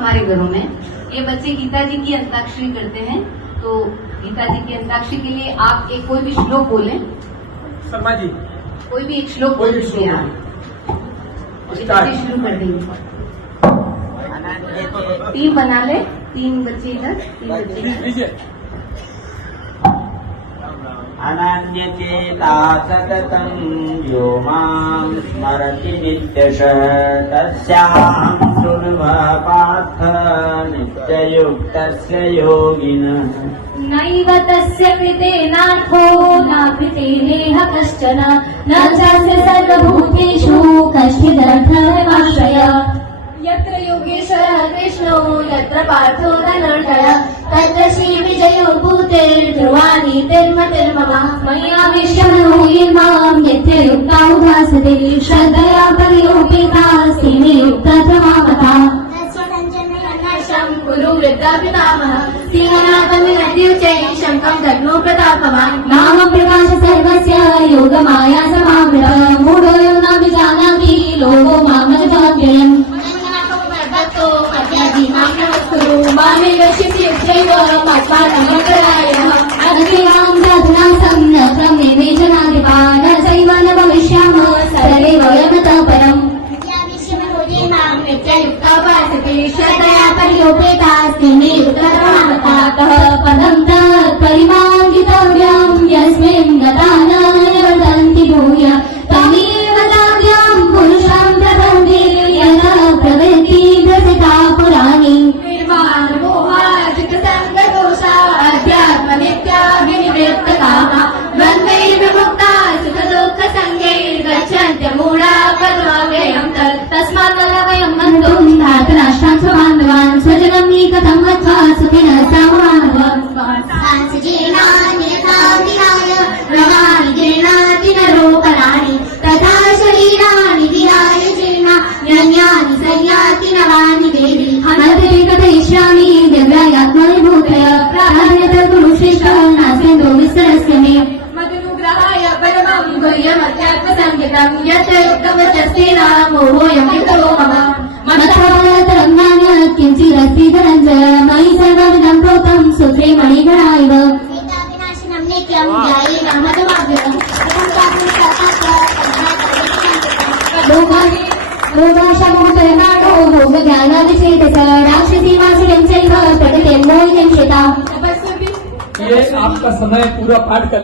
हमारे घरों में ये बच्चे गीता जी की अंताक्षरी करते हैं। तो गीता जी की अंताक्षरी के लिए आप एक कोई भी श्लोक बोलें। शर्मा जी कोई भी एक श्लोक कोई बोल भी दीजिए आप। स्टार्ट। शुरू कर देंगे। टीम बना ले, 3 बच्चे इधर, 3 बच्चे इधर। लीजिए। अनन्यचेता सततं यो मां स्मरति नित्यशः तस्याहं शृण्वः पार्थ नित्ययुक्तस्य योगिनः। नैव तस्य कृतेनाथो न कृतेनेह कश्चन न चास्य सर्वभूतेषु कश्चिदर्थमाश्रय। यत्र योगेश्वरः कृष्णो यत्र पार्थो धनञ्जय तत्र श्रीविजयो भूतेर्ध्रुवानीतिर्मतिर्मम। मय्याविश्य मनो यन्मां यत्र युक्ता उपासते श्रद्धया परियोपितास्ते युक्ततमा गुरु वृद्धापितामह सिंहनाथमिनद्युचे शङ्खं दग्नो प्रतापवान् नाम प्रकाश सर्वस्य योगमाया समावृतः मूढोऽयं न विजानाति लोको मामजवाप्ययम् भक्तो अद्याधीनां नमस्कुरु मामे रक्षिष्यैव पात्मानमकरायः अद्भुतां साधनां सम्यक् मे जनाधिपा न चैव न भविष्यामः सर्वे वयमतः परम्। नित्ययुक्तापासते श्रद्धया परियोपेतास्ते युक्ततमामतातः पदं तत्परिमार्गितव्यं यस्मिन् गता न निवर्तन्ति भूय तमेव ताभ्यां पुरुषां प्रपन्थे यतः प्रवृत्ति प्रसिता पुराणी। निर्माणमोहाजितसङ्गदोषा अध्यात्मनित्याभिनिवृत्तकामा द्वन्द्वैर्विमुक्ता सुखदुःखसङ्गैर्गच्छन्त्यमूढा पद्माव्ययं तस्मात् वयं मन्तुं धातराष्ट्रां स्वबान्धवान् स्वजनं कथं गत्वा सुखिनः समानवान् सांसजीर्णान्यथाधिराय रमाणि जीर्णाति नरोपराणि तथा शरीराणि धीराय जीर्णान्यानि संयाति नवानि देहि हनते कथयिष्यामि दिव्यात्मविभूतय प्राधान्यतः कुरु श्रेष्ठः नास्मिन् विस्तरस्य मे मदनुग्रहाय परमं गुह्यमध्यात्मसंज्ञितं यत्र युक्तवचस्तेन मोहोऽयमितो मम मनः किञ्चिदस्ति धनञ्जय मयि सर्वमिदं प्रोतं सूत्रे मणिगणा इव वेदाविनाशिनं नित्यं ध्यायेन मदमाव्ययम् रोगाशमोतरनाडो भोगज्ञानादिचेतस राक्षसीमासुरं चैव प्रकृतिं मोहितं श्रिता। ये आपका समय पूरा पाठ कर